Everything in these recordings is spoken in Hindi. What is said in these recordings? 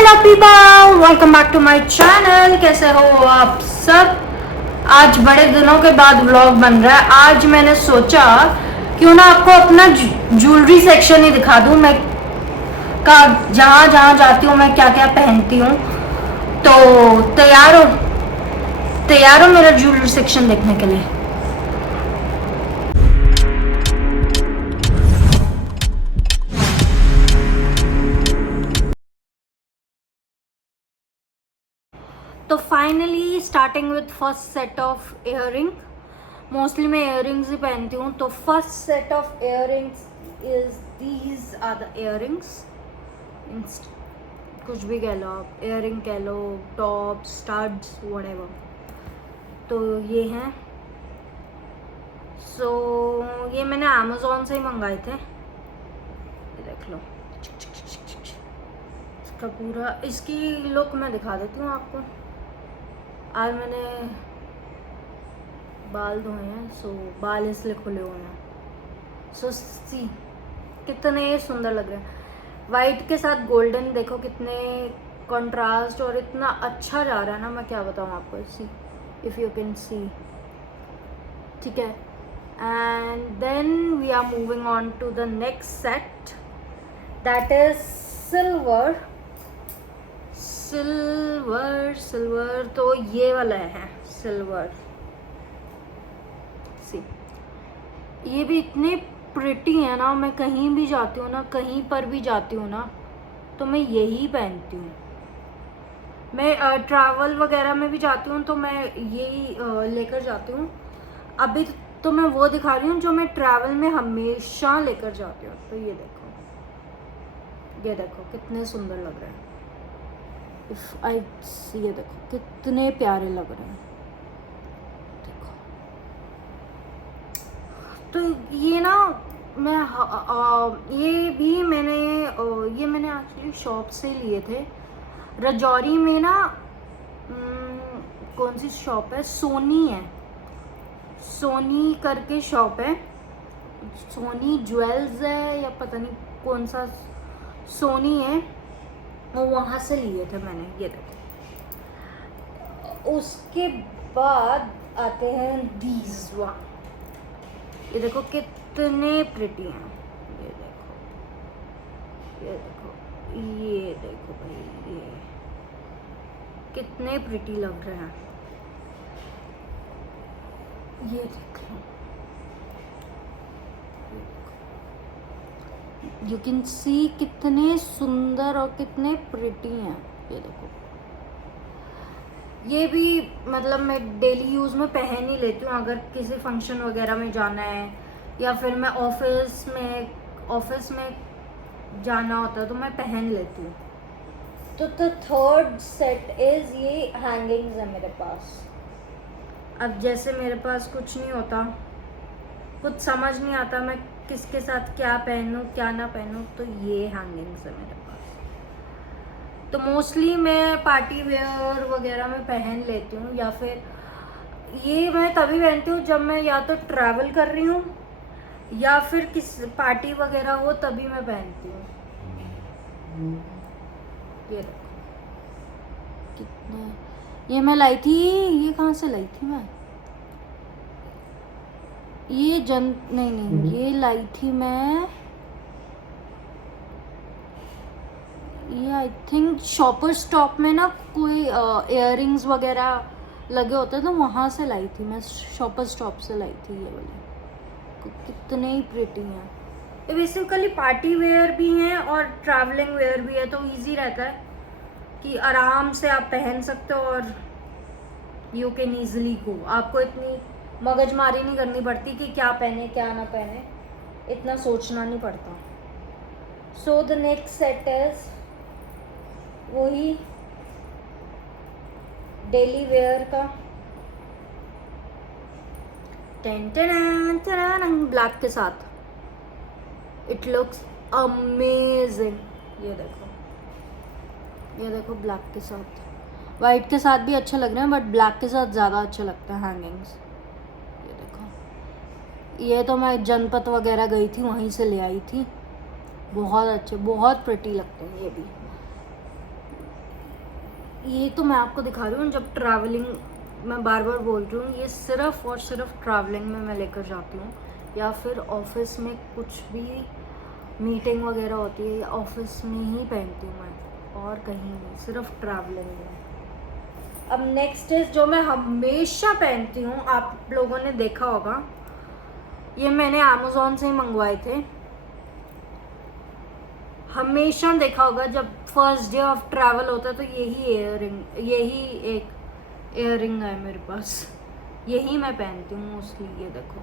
Hello people, welcome back to my channel. कैसे हो आप सब? आज बड़े दिनों के बाद व्लॉग बन रहा है। आज मैंने सोचा क्यों ना आपको अपना ज्वेलरी सेक्शन ही दिखा दूं। मैं का जहाँ जहाँ जाती हूँ मैं क्या क्या पहनती हूँ। तो तैयार हो मेरा ज्वेलरी सेक्शन देखने के लिए? तो finally starting with first set of earring. Mostly मैं इयररिंग्स ही पहनती हूँ। तो first set of earrings is these are the earrings. कुछ भी कह लो आप, इयररिंग कह लो, टॉप, स्टड्स, व्हाटएवर। तो ये हैं। सो ये मैंने अमेज़ॉन से ही मंगाए थे। ये देख लो, इसका पूरा, इसकी लुक मैं दिखा देती हूँ आपको। आज मैंने बाल धोए हैं, सो बाल इसलिए खुले हुए हैं। सो सी कितने सुंदर लग रहे हैं। वाइट के साथ गोल्डन, देखो कितने कंट्रास्ट, और इतना अच्छा जा रहा है ना, मैं क्या बताऊँ आपको। See if you can see, ठीक है। And then we are moving on to the next set, that is silver. Silver तो ये वाला है सिल्वर। सी ये भी इतने प्रिटी है ना। मैं कहीं भी जाती हूँ ना, कहीं पर भी जाती हूँ ना, तो मैं यही पहनती हूँ। मैं ट्रैवल वगैरह में भी जाती हूँ तो मैं यही लेकर जाती हूँ। अभी तो मैं वो दिखा रही हूँ जो मैं ट्रैवल में हमेशा लेकर जाती हूँ। तो ये देखो कितने सुंदर लग रहे हैं। ये देखो कितने प्यारे लग रहे हैं। देखो, तो ये ना मैं ये मैंने एक्चुअली शॉप से लिए थे। रजौरी में ना कौन सी शॉप है, सोनी है, सोनी करके शॉप है। सोनी ज्वेल्स है या पता नहीं कौन सा सोनी है, वो वहाँ से लिए थे मैंने। ये देखो, उसके बाद आते हैं दीज वन। ये देखो कितने प्रिटी हैं। ये देखो, ये देखो, ये देखो भाई, ये कितने प्रिटी लग रहे हैं। ये देख लो, यू कैन सी कितने सुंदर और कितने प्रिटी हैं। ये देखो, ये भी मतलब मैं डेली यूज़ में पहन ही लेती हूँ। अगर किसी फंक्शन वगैरह में जाना है या फिर मैं ऑफिस में जाना होता है तो मैं पहन लेती हूँ। तो थर्ड सेट इज़ ये हैंगिंग्स है मेरे पास। अब जैसे मेरे पास कुछ नहीं होता, कुछ समझ नहीं आता मैं किसके साथ क्या पहनूं क्या ना पहनूं, तो ये हैंगिंग्स है मेरे पास। तो मोस्टली मैं पार्टी वेयर वगैरह में पहन लेती हूँ, या फिर ये मैं तभी पहनती हूँ जब मैं या तो ट्रैवल कर रही हूँ या फिर किस पार्टी वगैरह हो तभी मैं पहनती हूँ। ये देखो कितना, ये मैं लाई थी, ये कहाँ से लाई थी मैं? ये नहीं, ये लाई थी मैं, ये आई थिंक शॉपर स्टॉप में ना कोई इयररिंग्स वगैरह लगे होते हैं तो वहाँ से लाई थी मैं। शॉपर स्टॉप से लाई थी ये वाली। कितने ही प्रिटी हैं। ये बेसिकली पार्टी वेयर भी हैं और ट्रैवलिंग वेयर भी है, तो इजी रहता है कि आराम से आप पहन सकते हो और यू कैन ईजिली गो। आपको इतनी मगजमारी नहीं करनी पड़ती कि क्या पहने क्या ना पहने, इतना सोचना नहीं पड़ता। सो द नेक्स्ट सेट इज वही डेली वेयर का, ब्लैक के साथ। It looks amazing. ये देखो ब्लैक के साथ, वाइट के साथ भी अच्छे लग रहे हैं बट ब्लैक के साथ ज़्यादा अच्छे लगते हैं हैंगिंग्स। ये देखो, ये तो मैं जनपथ वगैरह गई थी वहीं से ले आई थी। बहुत अच्छे, बहुत प्रिटी लगते हैं ये भी। ये तो मैं आपको दिखा रही हूँ जब ट्रैवलिंग, मैं बार बार बोल रही हूँ, ये सिर्फ और सिर्फ ट्रैवलिंग में मैं लेकर जाती हूँ, या फिर ऑफिस में कुछ भी मीटिंग वगैरह होती है ऑफिस में ही पहनती हूँ मैं, और कहीं नहीं, सिर्फ ट्रैवलिंग में। अब नेक्स्ट इज जो मैं हमेशा पहनती हूँ, आप लोगों ने देखा होगा, ये मैंने अमेज़ॉन से ही मंगवाए थे। हमेशा देखा होगा जब फर्स्ट डे ऑफ ट्रैवल होता है तो यही एक इयररिंग है मेरे पास, यही मैं पहनती हूँ मोस्टली। ये देखो,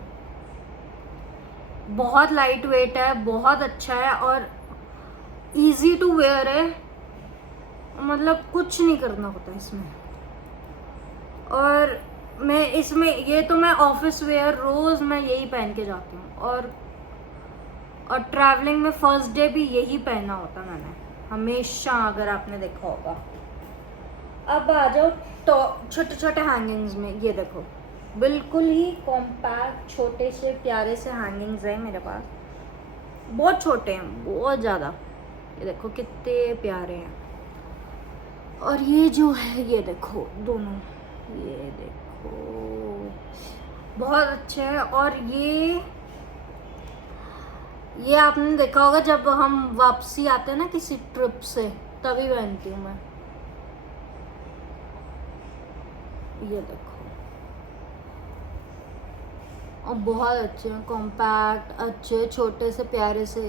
बहुत लाइट वेट है, बहुत अच्छा है और इजी टू वेयर है, मतलब कुछ नहीं करना होता इसमें। और मैं इसमें, ये तो मैं ऑफिस वेयर रोज मैं यही पहन के जाती हूँ, और ट्रैवलिंग में फर्स्ट डे भी यही पहना होता मैंने हमेशा, अगर आपने देखा होगा। अब आ जाओ तो छोटे छोटे हैंगिंग्स में, ये देखो बिल्कुल ही कॉम्पैक्ट छोटे से प्यारे से हैंगिंग्स है मेरे पास, बहुत छोटे हैं, बहुत ज़्यादा। ये देखो कितने प्यारे हैं। और ये जो है, ये देखो दोनों, ये देखो बहुत अच्छे हैं। और ये आपने देखा होगा जब हम वापसी आते हैं ना किसी ट्रिप से, तभी पहनती हूँ मैं। ये देखो, और बहुत अच्छे हैं, कॉम्पैक्ट, अच्छे, छोटे से प्यारे से,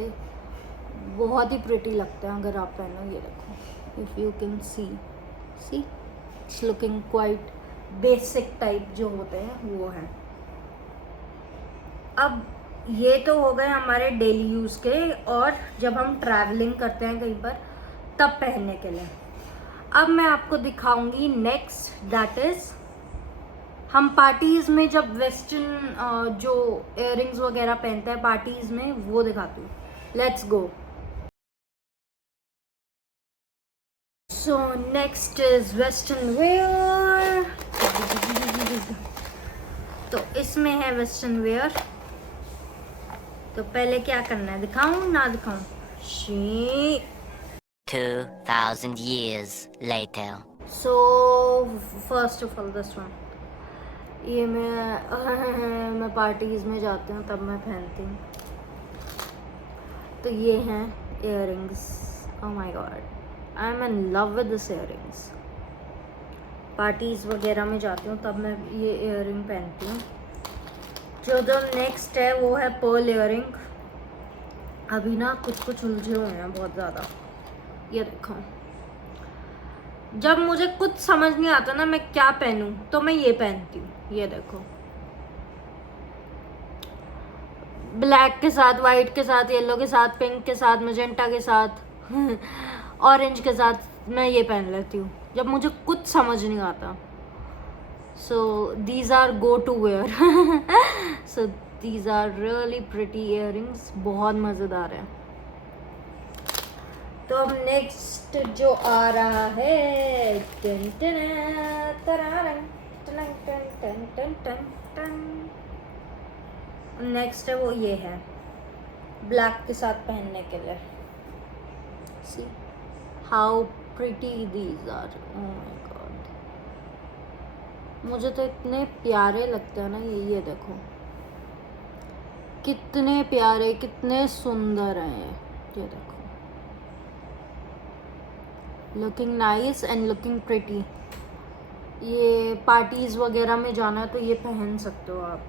बहुत ही प्रिटी लगते हैं अगर आप पहनो। ये देखो, if you can see it's looking quite basic type जो होते हैं वो है। अब ये तो हो गए हमारे डेली यूज़ के, और जब हम ट्रैवलिंग करते हैं कहीं पर तब पहनने के लिए। अब मैं आपको दिखाऊंगी नेक्स्ट, दैट इज़ हम पार्टीज़ में जब वेस्टर्न जो इयररिंग्स वगैरह पहनते हैं पार्टीज़ में, वो दिखाती हूँ। Let's go. So next is western wear. तो इसमें है वेस्टर्न वेयर, तो पहले क्या करना है, दिखाऊं ना दिखाऊं? 2000 years later. So first of all this one, ये मैं पार्टीज में जाती हूँ तब मैं पहनती हूँ। तो ये हैं earrings, oh my God, I am in love with this earrings. Parties वगैरह में जाती हूँ तब मैं ये इयररिंग पहनती हूँ। जो नेक्स्ट है वो है पर्ल इयररिंग। अभी ना कुछ उलझे हुए हैं बहुत ज़्यादा। ये देखो, जब मुझे कुछ समझ नहीं आता ना मैं क्या पहनूं तो मैं ये पहनती हूँ। ये देखो, ब्लैक के साथ, वाइट के साथ, येलो के साथ, पिंक के साथ, मजेंटा के साथ, ऑरेंज के साथ मैं ये पहन लेती हूँ जब मुझे कुछ समझ नहीं आता। So these are go to wear. So these are really pretty earrings, बहुत मज़ेदार है। तो अब नेक्स्ट जो आ रहा है, नेक्स्ट है वो ये है, ब्लैक के साथ पहनने के लिए। See how pretty these are, oh my God, मुझे तो इतने प्यारे लगते हैं ना ये देखो कितने प्यारे, कितने सुंदर हैं ये देखो, looking nice and looking pretty. ये पार्टीज़ वगैरह में जाना है तो ये पहन सकते हो आप,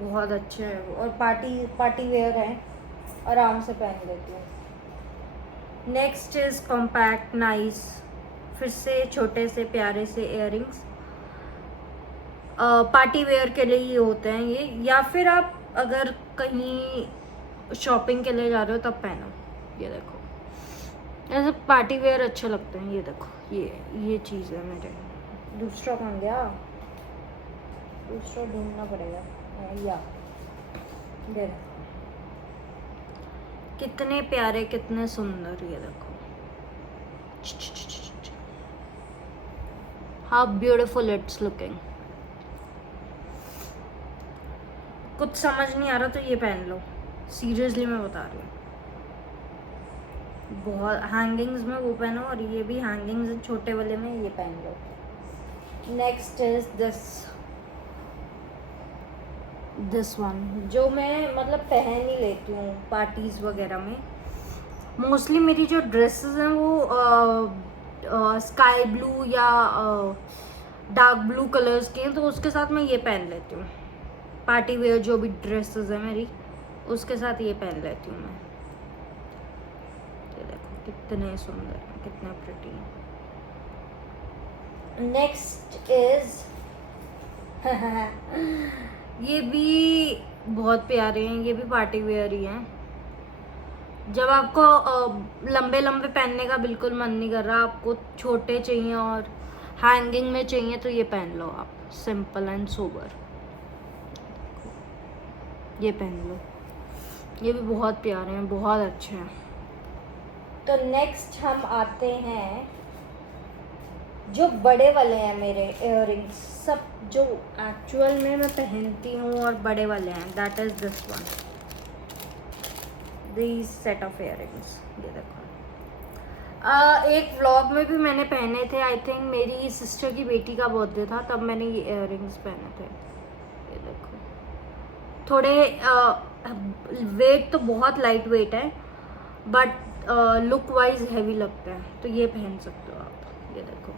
बहुत अच्छे हैं वो, और पार्टी वेयर है, आराम से पहन लेती हूँ। नेक्स्ट इज़ कॉम्पैक्ट नाइस, फिर से छोटे से प्यारे से इयररिंग्स, पार्टी वेयर के लिए ही होते हैं ये, या फिर आप अगर कहीं शॉपिंग के लिए जा रहे हो तब पहनो। ये देखो, ऐसे पार्टी वेयर अच्छे लगते हैं। ये देखो, ये चीज़ है मेरे, दूसरा कहाँ गया, दूसरा ढूंढना पड़ेगा। या ये देखो कितने प्यारे, कितने सुंदर, ये देखो हाउ ब्यूटीफुल इट्स लुकिंग। कुछ समझ नहीं आ रहा तो ये पहन लो, सीरियसली मैं बता रही हूँ। बहुत हैंगिंग्स में वो पहनो, और ये भी हैंगिंग्स छोटे वाले में ये पहन लो। नेक्स्ट इज दिस वन, जो मैं मतलब पहन ही लेती हूँ पार्टीज वगैरह में। मोस्टली मेरी जो ड्रेसेस हैं वो स्काई ब्लू या डार्क ब्लू कलर्स के हैं, तो उसके साथ मैं ये पहन लेती हूँ। पार्टी वेयर जो भी ड्रेसेस है मेरी, उसके साथ ये पहन लेती हूँ मैं। ये देखो कितने सुंदर हैं, कितने प्रिटी हैं। नेक्स्ट इज ये भी बहुत प्यारे हैं, ये भी पार्टी वेयर ही हैं। जब आपको लंबे लंबे पहनने का बिल्कुल मन नहीं कर रहा, आपको छोटे चाहिए और हैंगिंग में चाहिए, तो ये पहन लो आप, सिंपल एंड सोबर। ये पहन लो, ये भी बहुत प्यारे हैं, बहुत अच्छे हैं। तो नेक्स्ट हम आते हैं जो बड़े वाले हैं मेरे इयररिंग्स, सब जो एक्चुअल में मैं पहनती हूँ और बड़े वाले हैं, that is this one, this set of earrings. ये देखो, एक व्लॉग में भी मैंने पहने थे, आई थिंक मेरी सिस्टर की बेटी का बर्थडे था, तब मैंने ये इयररिंग्स पहने थे। ये देखो, थोड़े वेट तो बहुत लाइट वेट है, बट लुक वाइज हैवी लगता है, तो ये पहन सकते हो आप। ये देखो,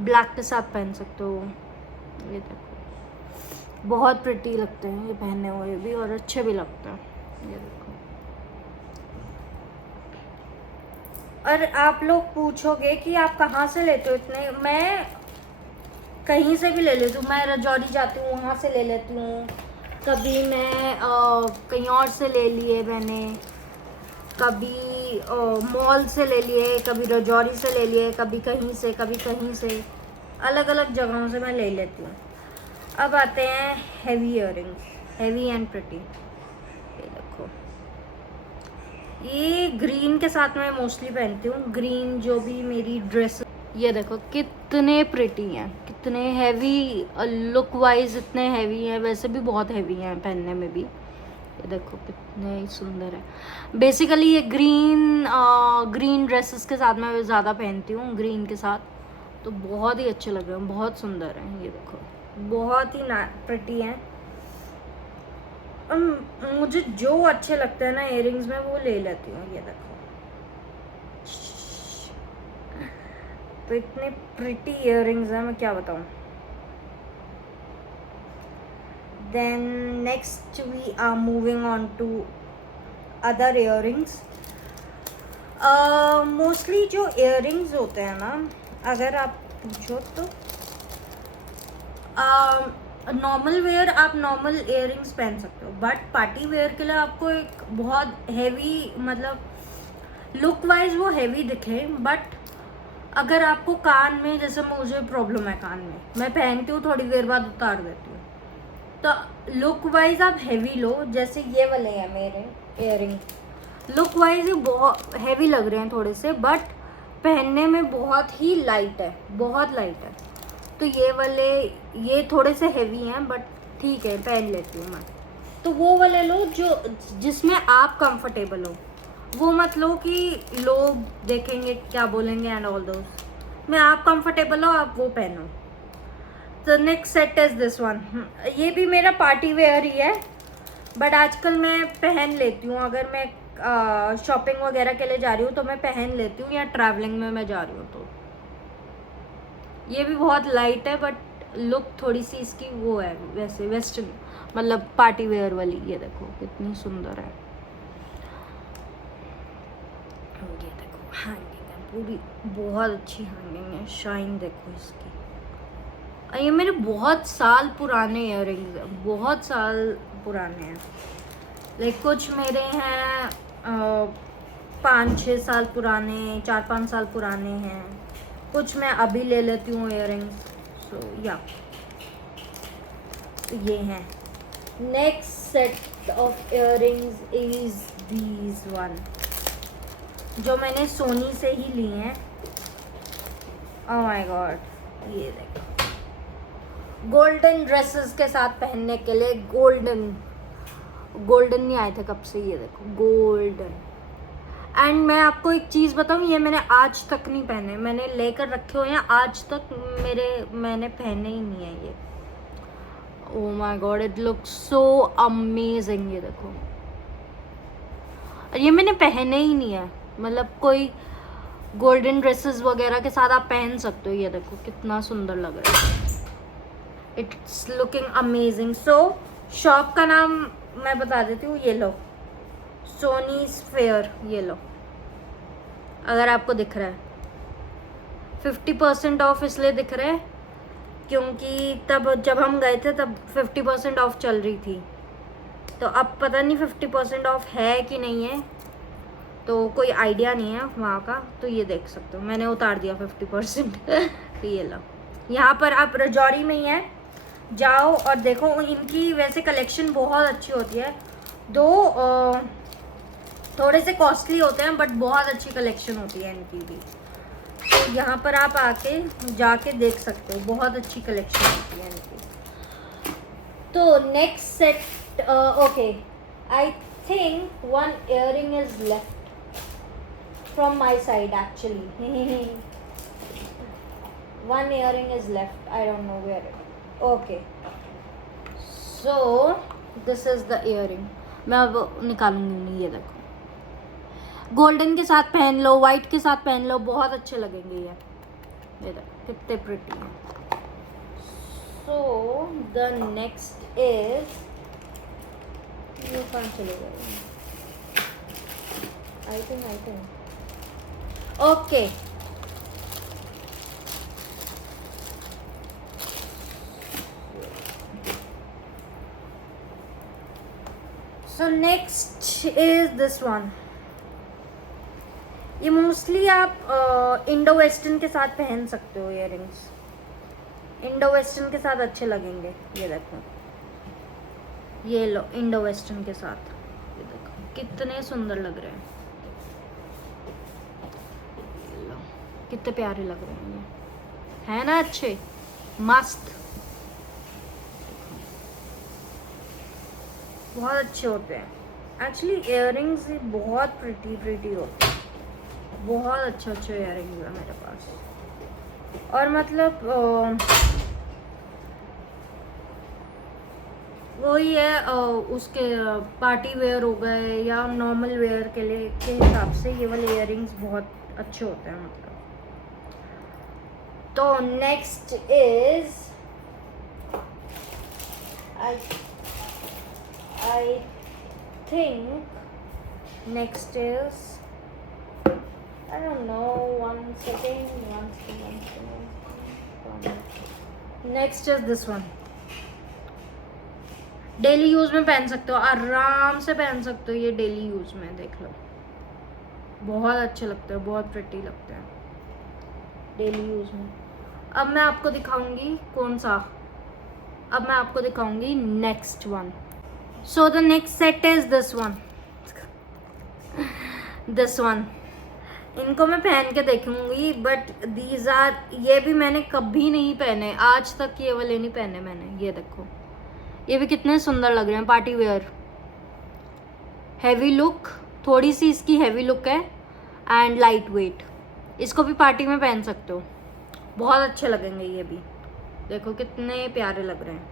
ब्लैक के साथ पहन सकते हो। ये देखो, बहुत प्रिटी लगते हैं ये पहने हुए भी, और अच्छे भी लगते हैं। ये देखो, और आप लोग पूछोगे कि आप कहाँ से लेते हो इतने, मैं कहीं से भी ले लेती हूँ। मैं रजौरी जाती हूँ, वहाँ से ले लेती हूँ। कभी मैं कहीं और से ले लिए मैंने, कभी मॉल से ले लिए, कभी रजौरी से ले लिए, कभी कहीं से, कभी कहीं से, अलग अलग जगहों से मैं ले लेती हूँ। अब आते हैं heavy earrings, heavy and pretty. ये देखो, ये ग्रीन के साथ मैं मोस्टली पहनती हूँ, ग्रीन जो भी मेरी ड्रेस। ये देखो कितने प्रिटी हैं, कितने हैवी, लुक वाइज इतने हैवी हैं, वैसे भी बहुत हैवी हैं पहनने में भी। ये देखो कितने सुंदर है। बेसिकली ये ग्रीन ड्रेसेस के साथ मैं ज़्यादा पहनती हूँ, ग्रीन के साथ, तो बहुत ही अच्छे लग रहे हैं, बहुत सुंदर हैं। ये देखो, बहुत ही प्रिटी हैं। मुझे जो अच्छे लगते हैं ना इयररिंग्स में, वो ले लेती हूँ। ये देखो, तो इतने प्रिटी इयररिंग्स हैं, मैं क्या बताऊँ। Then next we are moving on to other earrings. Mostly जो earrings होते हैं ना, अगर आप पूछो तो नॉर्मल वेयर आप नॉर्मल इयररिंग्स पहन सकते हो, बट पार्टी वेयर के लिए आपको एक बहुत हैवी, मतलब लुक वाइज वो हैवी दिखे, बट अगर आपको कान में, जैसे मुझे प्रॉब्लम है कान में, मैं पहनती हूँ थोड़ी देर बाद उतार देती हूँ, तो लुक वाइज आप हैवी लो। जैसे ये वाले हैं मेरे इयररिंग, लुक वाइज ये बहुत हैवी लग रहे हैं थोड़े से, बट पहनने में बहुत ही लाइट है, बहुत लाइट है। तो ये वाले, ये थोड़े से हैवी हैं, बट ठीक है, पहन लेती हूँ मैं। तो वो वाले लो जो जिसमें आप कंफर्टेबल हो, वो मत लो कि लोग देखेंगे क्या बोलेंगे एंड ऑल दोस। में आप कंफर्टेबल हो, आप वो पहनो। तो next set is this one, ये भी मेरा पार्टी वेयर ही है, बट आजकल मैं पहन लेती हूँ। अगर मैं शॉपिंग वगैरह के लिए जा रही हूँ तो मैं पहन लेती हूँ, या ट्रैवलिंग में मैं जा रही हूँ तो। ये भी बहुत लाइट है, बट लुक थोड़ी सी इसकी वो है वैसे वेस्टर्न, मतलब पार्टी वेयर वाली। ये देखो कितनी सुंदर है। ये देखो हैंगिंग है पूरी, बहुत अच्छी हैंगिंग है, शाइन देखो इसकी। ये मेरे बहुत साल पुराने इयररिंग्स हैं, बहुत साल पुराने हैं। लाइक कुछ मेरे हैं 5-6 साल पुराने, 4-5 साल पुराने हैं। कुछ मैं अभी ले लेती हूँ इयररिंग्स। सो या ये हैं। Next set of earrings is these one, जो मैंने सोनी से ही ली हैं। ओह माय गॉड, ये देखो, गोल्डन ड्रेसेस के साथ पहनने के लिए, गोल्डन नहीं आए थे कब से। ये देखो गोल्डन, एंड मैं आपको एक चीज़ बताऊँ, ये मैंने आज तक नहीं पहने, मैंने लेकर रखे हुए हैं, आज तक मैंने पहने ही नहीं है ये। ओह my God, it looks so amazing. ये देखो, ये मैंने पहने ही नहीं है, मतलब कोई गोल्डन ड्रेसेस वगैरह के साथ आप पहन सकते हो। ये देखो कितना सुंदर लग रहा है, it's looking amazing. So shop का नाम मैं बता देती हूँ, ये लो, सोनीज फेयर, ये लो, अगर आपको दिख रहा है। 50% ऑफ इसलिए दिख रहा है क्योंकि तब जब हम गए थे तब 50% ऑफ चल रही थी, तो अब पता नहीं 50% ऑफ है कि नहीं है, तो कोई आइडिया नहीं है वहाँ का। तो ये देख सकते हो, मैंने उतार दिया 50%। तो ये लो, यहाँ पर आप रजौरी में ही है, जाओ और देखो। इनकी वैसे कलेक्शन बहुत अच्छी होती है, थोड़े से कॉस्टली होते हैं बट बहुत अच्छी कलेक्शन होती है इनकी भी। तो यहाँ पर आप आके जाके देख सकते हो, बहुत अच्छी कलेक्शन होती है इनकी। तो next set, okay, I think one earring is left from my side actually. One earring is left, I don't know where it. Okay, so this is the earring. मैं अब निकालूंगी नहीं, ये देखो, गोल्डन के साथ पहन लो, वाइट के साथ पहन लो, बहुत अच्छे लगेंगे ये देखो कितने प्रिटी हैं। सो द नेक्स्ट इज, ये कहाँ चले गए? I think okay, so next is this one. ये मोस्टली आप इंडो वेस्टर्न के साथ पहन सकते हो, इयररिंग्स इंडो वेस्टर्न के साथ अच्छे लगेंगे। ये देखो, ये लो, इंडो वेस्टर्न के साथ, ये देखो कितने सुंदर लग रहे हैं, ये लो कितने प्यारे लग रहे हैं, ये है ना अच्छे, मस्त, बहुत अच्छे होते हैं एक्चुअली। इयररिंग्स बहुत प्रिटी होते हैं, बहुत अच्छे इयररिंग्स है मेरे पास। और मतलब वही है, उसके पार्टी वेयर हो गए या नॉर्मल वेयर के लिए के हिसाब से ये वाले इयररिंग्स बहुत अच्छे होते हैं मतलब। तो next is, I think next is, I don't know, one second. Next is this one. Daily use में पहन सकते हो, आराम से पहन सकते हो ये डेली यूज में, देख लो बहुत अच्छे लगते हैं, बहुत प्रिटी लगते हैं डेली यूज में। अब मैं आपको दिखाऊंगी कौन सा, अब मैं आपको दिखाऊंगी next one. So the next set is this one, this one. इनको मैं पहन के देखूंगी, बट दीज आर, ये भी मैंने कभी नहीं पहने आज तक, ये वाले नहीं पहने मैंने। ये देखो, ये भी कितने सुंदर लग रहे हैं, पार्टी वेयर, हैवी लुक, थोड़ी सी इसकी हैवी लुक है एंड लाइट वेट। इसको भी पार्टी में पहन सकते हो, बहुत अच्छे लगेंगे ये भी, देखो कितने प्यारे लग रहे हैं।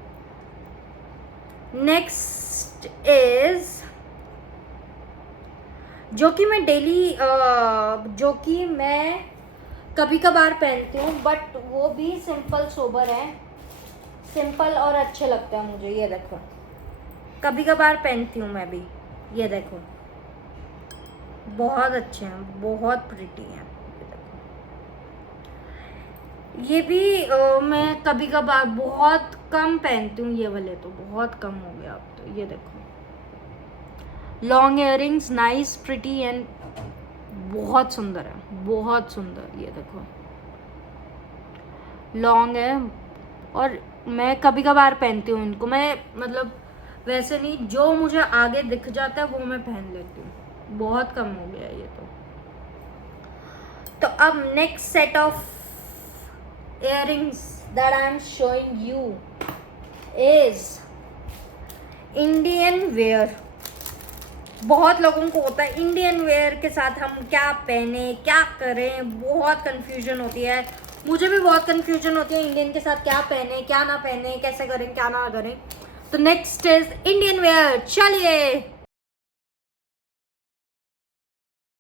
नेक्स्ट इज, जो कि मैं डेली, जो कि मैं कभी कभार पहनती हूँ, बट वो भी सिंपल सोबर है, सिंपल और अच्छे लगते हैं मुझे। ये देखो, कभी कभार पहनती हूँ मैं भी, ये देखो बहुत अच्छे हैं, बहुत प्रिटी हैं। ये भी मैं कभी कभार बहुत कम पहनती हूँ, ये वाले तो बहुत कम हो गया अब तो। ये देखो, long earrings, nice pretty and बहुत सुंदर है, बहुत सुंदर। ये देखो लॉन्ग है और मैं कभी कभार पहनती हूँ इनको, मैं मतलब वैसे नहीं, जो मुझे आगे दिख जाता है वो मैं पहन लेती हूँ, बहुत कम हो गया ये तो अब next set of earrings that I am showing you is Indian where. बहुत लोगों को होता है इंडियन वेयर के साथ हम क्या पहने, क्या करें, बहुत कंफ्यूजन होती है। मुझे भी बहुत कंफ्यूजन होती है इंडियन के साथ क्या पहने, क्या ना पहने, कैसे करें, क्या ना करें। तो नेक्स्ट इज इंडियन वेयर। चलिए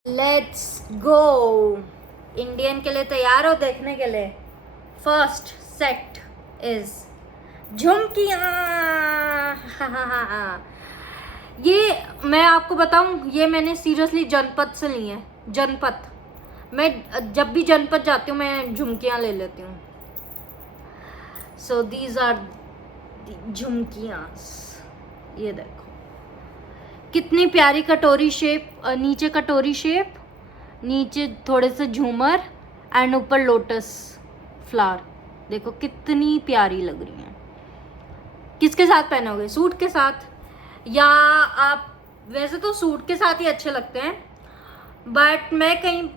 लेट्स गो। इंडियन के लिए तैयार हो देखने के लिए? फर्स्ट सेट इज झुमकियाँ। ये मैं आपको बताऊं, ये मैंने सीरियसली जनपद से ली है। जनपद, मैं जब भी जनपद जाती हूँ मैं झुमकियाँ ले लेती हूँ। सो दीज आर झुमकियाँ। ये देखो कितनी प्यारी कटोरी शेप, नीचे कटोरी शेप, नीचे थोड़े से झूमर एंड ऊपर लोटस फ्लावर। देखो कितनी प्यारी लग रही हैं। किसके साथ पहनोगे? सूट के साथ, या आप वैसे तो सूट के साथ ही अच्छे लगते हैं, बट मैं कहीं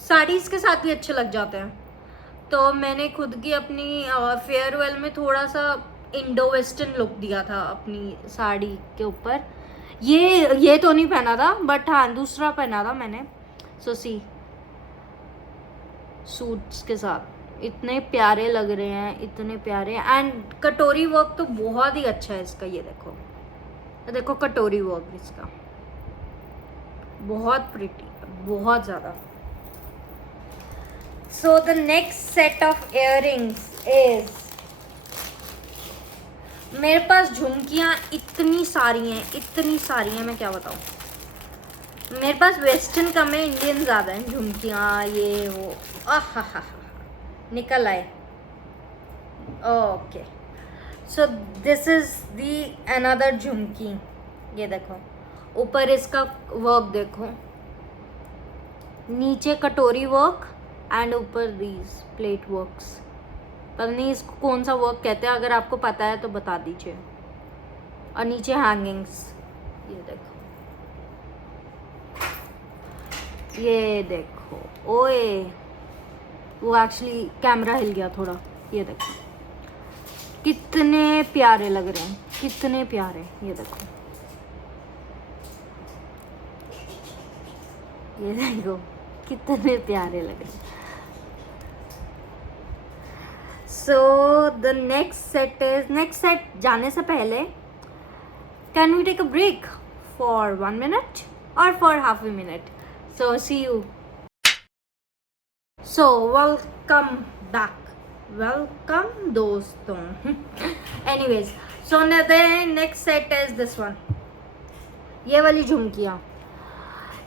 साड़ीज़ के साथ भी अच्छे लग जाते हैं। तो मैंने खुद की अपनी फेयरवेल में थोड़ा सा इंडो वेस्टर्न लुक दिया था अपनी साड़ी के ऊपर। ये तो नहीं पहना था, बट हाँ दूसरा पहना था मैंने। सो सी सूट्स के साथ इतने प्यारे लग रहे हैं, इतने प्यारे। एंड कटोरी वर्क तो बहुत ही अच्छा है इसका। ये देखो, देखो कटोरी वर्क इसका बहुत प्रिटी, बहुत ज़्यादा। सो the next set of earrings is, मेरे पास झुमकियाँ इतनी सारी हैं, मैं क्या बताऊँ। मेरे पास वेस्टर्न कम है, इंडियन ज़्यादा है। झुमकियाँ ये वो आहा निकल आए। Okay, so this is the another झुमकी। ये देखो ऊपर इसका वर्क देखो, नीचे कटोरी वर्क एंड ऊपर दीज प्लेट वर्क्स। पता नहीं इसको कौन सा वर्क कहते हैं, अगर आपको पता है तो बता दीजिए। और नीचे हैंगिंग्स। ये देखो, ये देखो, ओए वो एक्चुअली कैमरा हिल गया थोड़ा। ये देखो कितने प्यारे लग रहे हैं, कितने प्यारे। ये देखो, ये देखो कितने प्यारे लग रहे हैं। सो द नेक्स्ट सेट जाने से पहले can we take a break for 1 minute और for half a minute? So see you. So welcome back, welcome दोस्तों। Anyways, so next set is this one. ये वाली झुमकियाँ,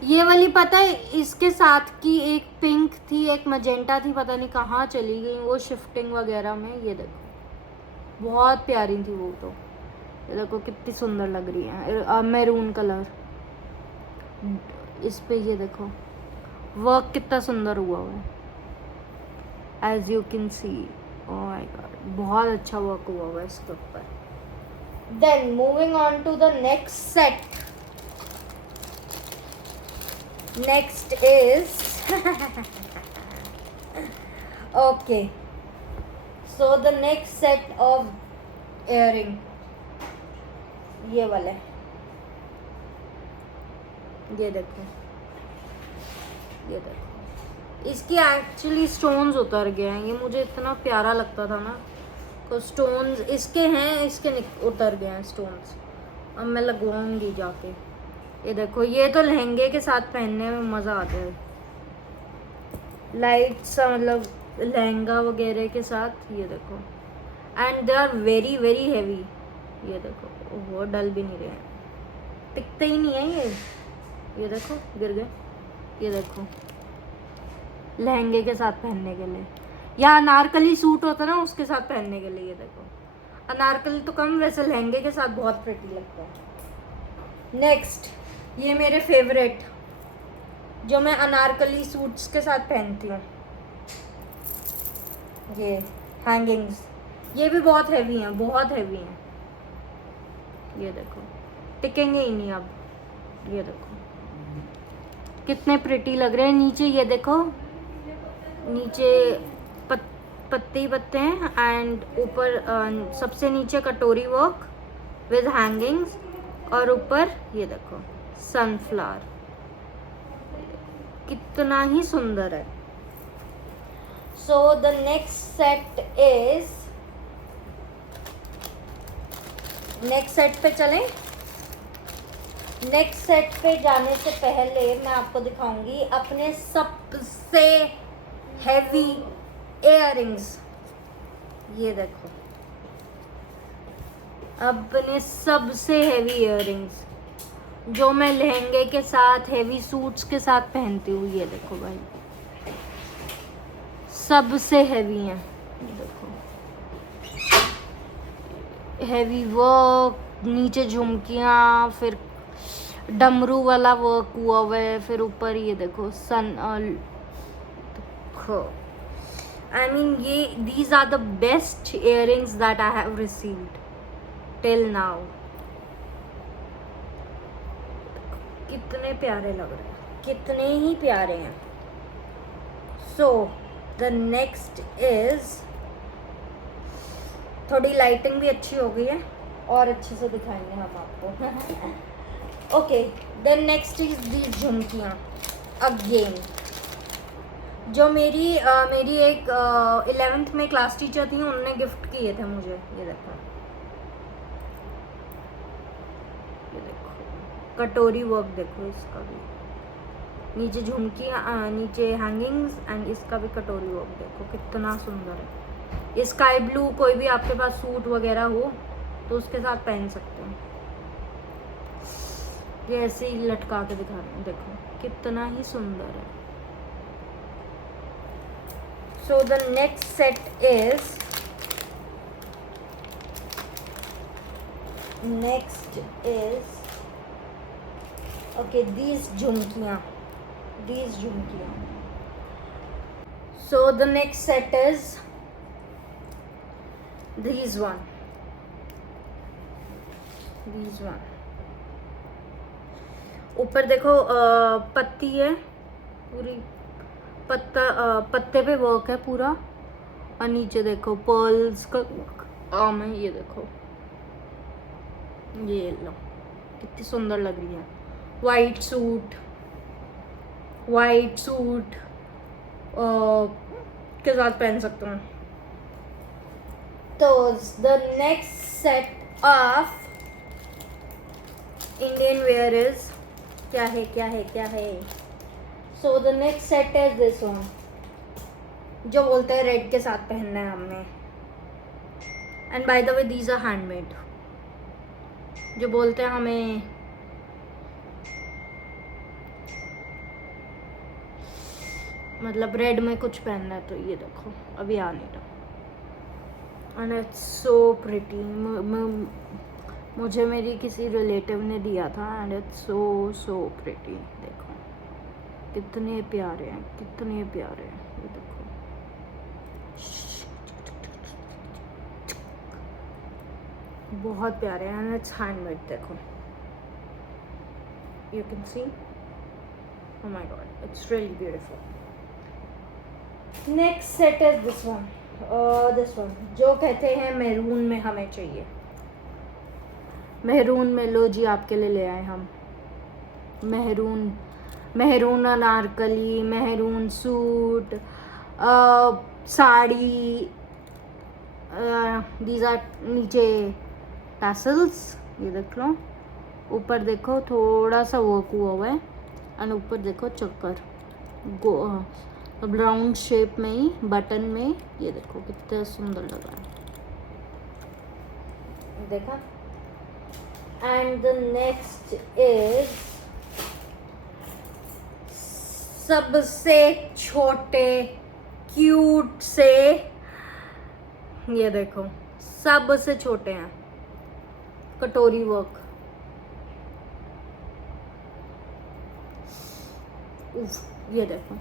ये वाली पता है इसके साथ की एक पिंक थी, एक मजेंटा थी, पता नहीं कहाँ चली गई वो शिफ्टिंग वगैरह में। ये देखो बहुत प्यारी थी वो तो। ये देखो कितनी सुंदर लग रही है, मैरून कलर इस पे। ये देखो वर्क कितना सुंदर हुआ है, as you can see. Oh my God, बहुत अच्छा वर्क हुआ हुआ है इसके ऊपर। Then moving on to the next set. Next is okay, so the next set of earring, ये वाले। ये देखो, ये देखो इसकी एक्चुअली स्टोन्स उतर गए हैं। ये मुझे इतना प्यारा लगता था ना, तो स्टोन्स इसके हैं, इसके उतर गए हैं स्टोन्स। अब मैं लगवाऊंगी जाके। ये देखो, ये तो लहंगे के साथ पहनने में मज़ा आता है, लाइट सा मतलब लहंगा वगैरह के साथ। ये देखो, and they are very very heavy. ये देखो वो डल भी नहीं रहे हैं, टिकते ही नहीं है ये। ये देखो गिर गए। ये देखो लहंगे के साथ पहनने के लिए, या अनारकली सूट होता ना उसके साथ पहनने के लिए। ये देखो अनारकली तो कम, वैसे लहंगे के साथ बहुत प्रिटी लगता है। नेक्स्ट, ये मेरे फेवरेट जो मैं अनारकली सूट्स के साथ पहनती हूँ, ये हैंगिंग्स। ये भी बहुत हैवी हैं, बहुत हैवी हैं। ये देखो टिकेंगे ही नहीं अब। ये देखो कितने प्रिटी लग रहे हैं। नीचे ये देखो, नीचे पत्ते ही पत्ते हैं, एंड ऊपर सबसे नीचे कटोरी वर्क विद हैंगिंग्स, और ऊपर ये देखो सनफ्लावर, कितना ही सुंदर है। सो द नेक्स्ट सेट पे चलें। नेक्स्ट सेट पे जाने से पहले मैं आपको दिखाऊंगी अपने सबसे हैवी इयररिंग्स। ये देखो अपने सबसे हैवी इयररिंग्स जो मैं लहंगे के साथ, हैवी सूट्स के साथ पहनती हूँ। ये देखो भाई, सबसे हैवी हैं। ये देखो हैवी वर्क, नीचे झुमकियाँ, फिर डमरू वाला वर्क हुआ हुआ है, फिर ऊपर ये देखो सन। आई मीन ये these are the best earrings that I have received till now. कितने प्यारे लग रहे हैं, कितने ही प्यारे हैं। सो द नेक्स्ट इज, थोड़ी लाइटिंग भी अच्छी हो गई है और अच्छे से दिखाएंगे हम आपको। Okay, the next is the झुमकियाँ अगेन, जो मेरी एक 11th में क्लास टीचर थी, उन्होंने गिफ्ट किए थे मुझे। ये देखो, ये देखो कटोरी वर्क देखो इसका भी, नीचे झुमकियाँ, नीचे हैंगिंग्स, एंड इसका भी कटोरी वर्क देखो कितना सुंदर है। ये स्काई ब्लू कोई भी आपके पास सूट वगैरह हो तो उसके साथ पहन सकते हैं। ये ऐसे ही लटका के दिखा रहे हैं, देखो कितना ही सुंदर है। So the next set is, okay these झुमकियाँ। So the next set is these one ऊपर देखो पत्ती है पूरी, पत्ते पे वर्क है पूरा, और नीचे देखो पर्ल्स का आर्म है। ये देखो, ये लो कितनी सुंदर लग रही है। वाइट सूट के साथ पहन सकते हैं। तो the next set of Indian wear is, क्या है। So the next set is this one, जो बोलते हैं रेड के साथ पहनना है हमने। And by the way these are handmade, जो बोलते हैं हमें मतलब रेड में कुछ पहनना है, तो ये देखो अभी आ नहीं रहा। एंड इट्स सो प्रिटी, मुझे मेरी किसी रिलेटिव ने दिया था, एंड इट्स सो प्रिटी। देखो कितने प्यारे हैं, ये देखो बहुत प्यारे हैं, एंड इट्स हैंडमेड। देखो you can see, oh my God, it's really beautiful. Next set is this one, जो कहते हैं मैरून में हमें चाहिए। मैरून में लो जी, आपके लिए ले आए हम maroon anarkali, maroon suit, sari, these are नीचे टैसल्स। ये देख लो, ऊपर देखो थोड़ा सा वर्क हुआ है, एंड ऊपर देखो चक्कर राउंड शेप में ही बटन में। ये देखो कितना सुंदर लग रहा है, देखा। एंड द नेक्स्ट इज सबसे छोटे क्यूट से, ये देखो सबसे छोटे हैं, कटोरी वर्क। ये देखो,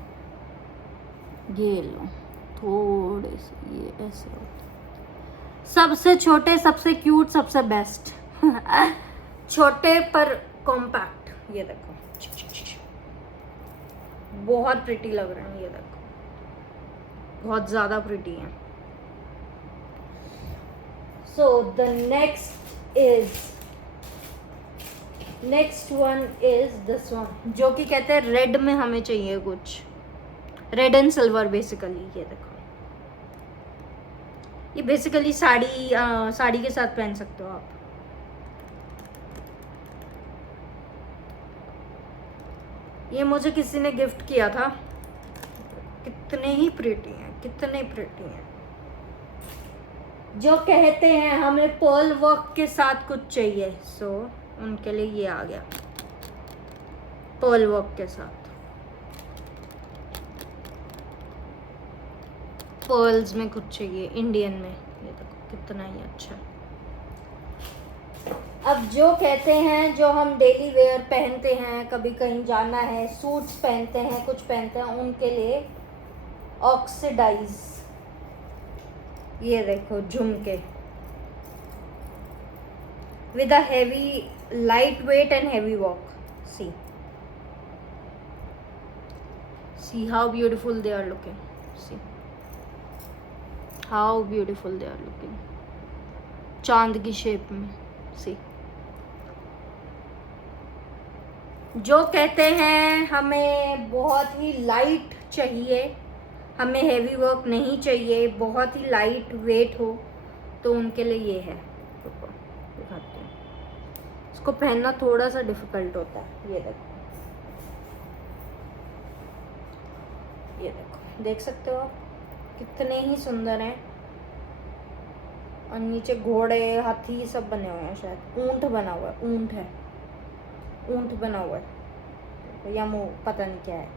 ये लो थोड़े से, ये ऐसे सबसे छोटे, सबसे क्यूट, सबसे बेस्ट। छोटे पर कॉम्पैक्ट। ये देखो बहुत प्रिटी लग रहे हैं, ये देखो बहुत ज़्यादा प्रिटी हैं। So the next is next one is this one, जो कि कहते हैं रेड में हमें चाहिए कुछ, रेड एंड सिल्वर बेसिकली। ये देखो, ये बेसिकली साड़ी के साथ पहन सकते हो आप। ये मुझे किसी ने गिफ्ट किया था। कितने ही प्रिटी हैं, कितने प्रिटी हैं। जो कहते हैं हमें पर्ल वर्क के साथ कुछ चाहिए, सो उनके लिए ये आ गया पर्ल वर्क के साथ, पर्ल्स में कुछ चाहिए इंडियन में। ये देखो कितना ही अच्छा। अब जो कहते हैं, जो हम डेली वेयर पहनते हैं, कभी कहीं जाना है, सूट्स पहनते हैं, कुछ पहनते हैं, उनके लिए ऑक्सीडाइज। ये देखो झुमके with a heavy, light weight and heavy work. see how beautiful they are looking. See how beautiful they are looking. चांद की शेप में। see, जो कहते हैं हमें बहुत ही लाइट चाहिए, हमें हेवी वर्क नहीं चाहिए, बहुत ही लाइट वेट हो, तो उनके लिए ये है। दिखाते हैं, इसको पहनना थोड़ा सा डिफिकल्ट होता है। ये देखो, ये देखो, देख सकते हो आप कितने ही सुंदर हैं। और नीचे घोड़े, हाथी सब बने हुए हैं, शायद ऊंट बना हुआ है, ऊंट है, ऊंट बना हुआ है, या मुँह पता नहीं क्या है।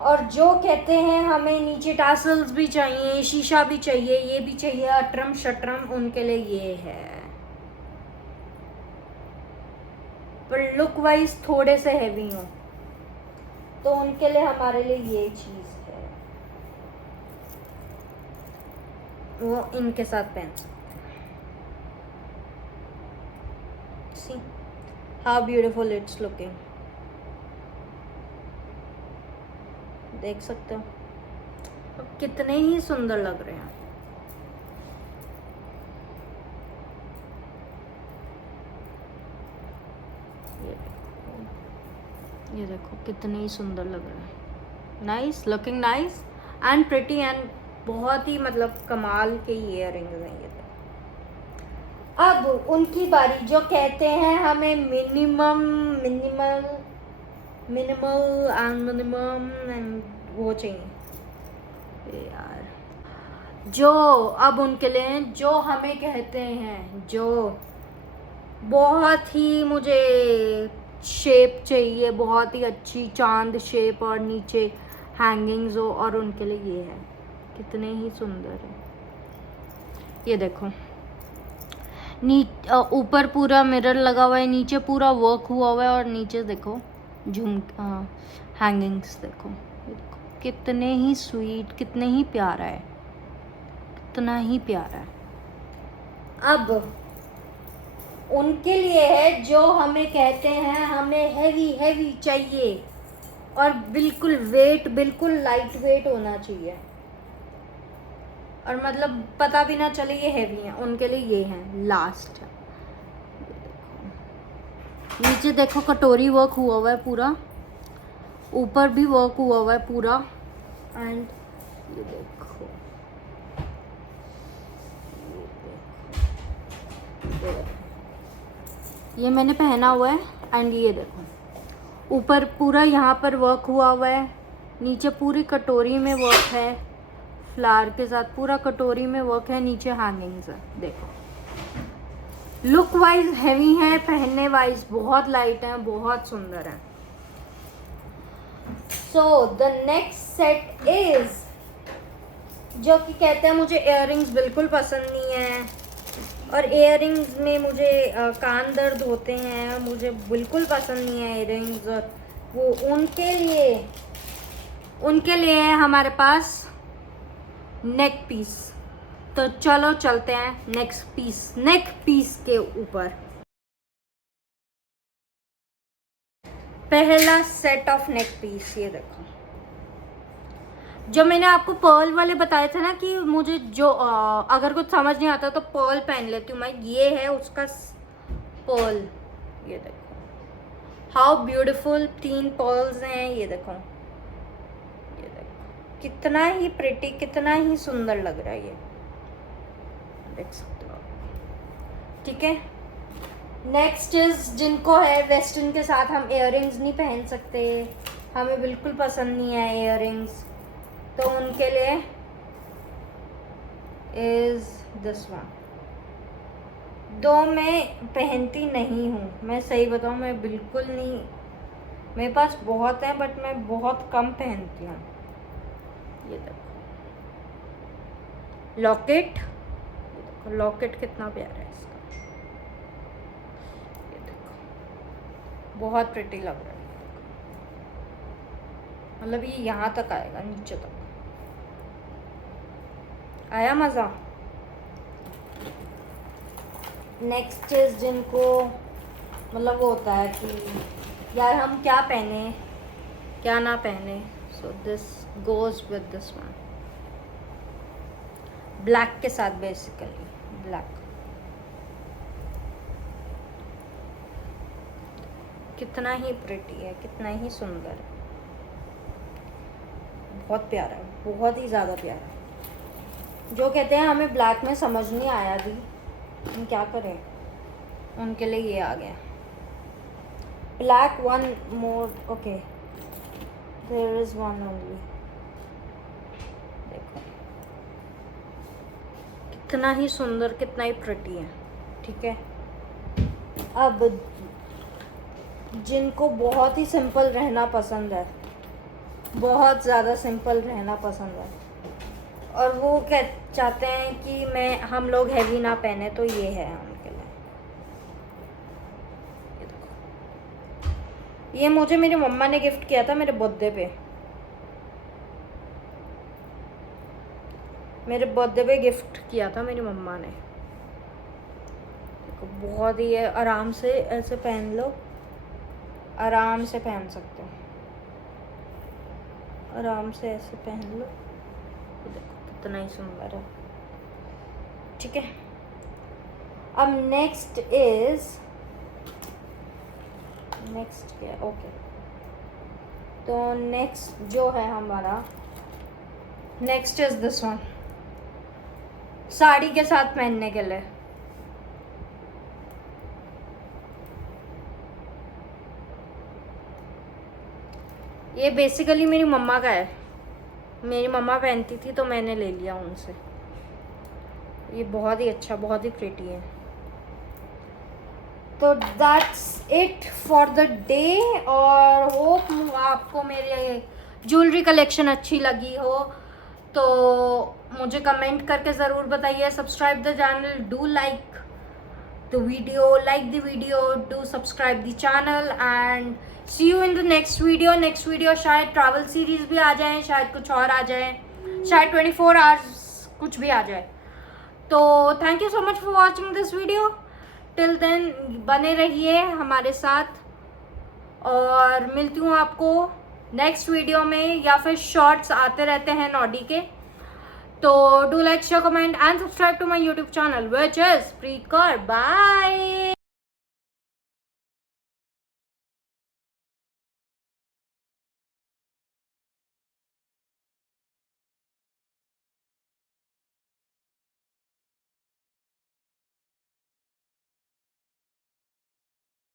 और जो कहते हैं हमें नीचे टासल्स भी चाहिए, शीशा भी चाहिए, ये भी चाहिए, अटरम शटरम, उनके लिए ये है। पर लुक वाइज थोड़े से हैवी हो, तो उनके लिए हमारे लिए ये चीज है, वो इनके साथ पहन सकते हैं। See how beautiful it's looking, देख सकते हो कितने ही सुंदर लग रहे हैं। ये देखो कितने ही सुंदर लग रहे हैं। Nice, looking nice and pretty and बहुत ही मतलब कमाल के इयररिंग्स हैं ये तो। अब उनकी बारी, जो कहते हैं हमें मिनिमल एंड वो चाहिए यार, जो अब उनके लिए जो हमें कहते हैं, जो बहुत ही मुझे शेप चाहिए, बहुत ही अच्छी चांद शेप, और नीचे हैंगिंग्स हो, और उनके लिए ये है। कितने ही सुंदर है। ये देखो ऊपर पूरा मिरर लगा हुआ है, नीचे पूरा वर्क हुआ हुआ है, और नीचे देखो हैंगिंग्स देखो। ये देखो कितने ही स्वीट, कितने ही प्यारा है, कितना ही प्यारा है। अब उनके लिए है जो हमें कहते हैं हमें हैवी चाहिए, और बिल्कुल वेट, बिल्कुल लाइट वेट होना चाहिए, और मतलब पता भी ना चले ये हैवी हैं। उनके लिए ये हैं लास्ट। नीचे देखो कटोरी वर्क हुआ हुआ है पूरा, ऊपर भी वर्क हुआ हुआ है पूरा, एंड ये देखो, ये मैंने पहना हुआ है। एंड ये देखो ऊपर पूरा यहाँ पर वर्क हुआ हुआ है, नीचे पूरी कटोरी में वर्क है, फ्लावर के साथ पूरा कटोरी में वर्क है, नीचे हैंगिंग्स है। देखो लुक वाइज हैवी है, पहनने वाइज बहुत लाइट है, बहुत सुंदर है। So the next set is, जो कि कहते हैं मुझे इयररिंग्स बिल्कुल पसंद नहीं है, और इयररिंग्स में मुझे कान दर्द होते हैं, मुझे बिल्कुल पसंद नहीं है इयररिंग्स। और वो उनके लिए है हमारे पास नेक पीस। तो चलो चलते हैं नेक पीस के ऊपर। पहला सेट ऑफ नेक पीस, ये देखो, जो मैंने आपको पर्ल वाले बताए थे ना कि मुझे जो अगर कुछ समझ नहीं आता तो पर्ल पहन लेती हूँ मैं, ये है उसका पर्ल। ये देखो, हाउ ब्यूटीफुल 3 पर्ल्स हैं। ये देखो, ये देखो कितना ही प्रिटी, कितना ही सुंदर लग रहा है ये, देख सकते हो आप। ठीक है, नेक्स्ट इज जिनको है वेस्टर्न के साथ हम इयररिंग्स नहीं पहन सकते, हमें बिल्कुल पसंद नहीं है इयररिंग्स, तो उनके लिए इज दिस वन। दो मैं पहनती नहीं हूँ, मैं सही बताऊँ, मैं बिल्कुल नहीं, मेरे पास बहुत है बट मैं बहुत कम पहनती हूँ। ये देखो लॉकेट, ये देखो लॉकेट कितना प्यारा है इसका, ये देखो बहुत प्रिटी लग रहा है। मतलब ये यहाँ तक आएगा, नीचे तक आया मज़ा। नेक्स्ट इज जिनको मतलब वो होता है कि यार हम क्या पहने क्या ना पहने, so this goes with this one, black के साथ, बेसिकली ब्लैक। कितना ही प्रिटी है, कितना ही सुंदर है, बहुत प्यारा है, बहुत ही ज़्यादा प्यारा है। जो कहते हैं हमें ब्लैक में समझ नहीं आया दी, हम क्या करें, उनके लिए ये आ गया black. One more, okay there is one only. देखो कितना ही सुंदर, कितना ही प्रिटी है। ठीक है, अब जिनको बहुत ही सिंपल रहना पसंद है, बहुत ज़्यादा सिंपल रहना पसंद है, और वो चाहते हैं कि हम लोग हैवी ना पहने, तो ये है उनके लिए। ये देखो, ये मुझे मेरी मम्मा ने गिफ्ट किया था मेरे बर्थडे पे, मेरे बर्थडे पे गिफ्ट किया था मेरी मम्मा ने। देखो बहुत ही है, आराम से ऐसे पहन लो, आराम से पहन सकते हो, आराम से ऐसे पहन लो। देखो कितना ही सुंदर है। ठीक है, अब नेक्स्ट क्या, ओके, तो नेक्स्ट जो है हमारा, next is this one, sari के साथ पहनने के लिए। ये बेसिकली मेरी मम्मा का है, मेरी मम्मा पहनती थी तो मैंने ले लिया उनसे। ये बहुत ही अच्छा, बहुत ही प्रिटी है। तो that's it for the day, और होप आपको मेरे ज्वेलरी कलेक्शन अच्छी लगी हो, तो मुझे कमेंट करके ज़रूर बताइए। Subscribe the channel, do like the video, do subscribe the channel, and see you in the next video. शायद ट्रैवल सीरीज भी आ जाए, शायद कुछ और आ जाए, शायद 24 आवर्स कुछ भी आ जाए। तो thank you so much for watching this video. Till then बने रहिए हमारे साथ, और मिलती हूँ आपको नेक्स्ट वीडियो में, या फिर शॉर्ट्स आते रहते हैं नॉडी के। तो do like, share, comment and subscribe to my YouTube channel, which is Preet Kaur. Bye.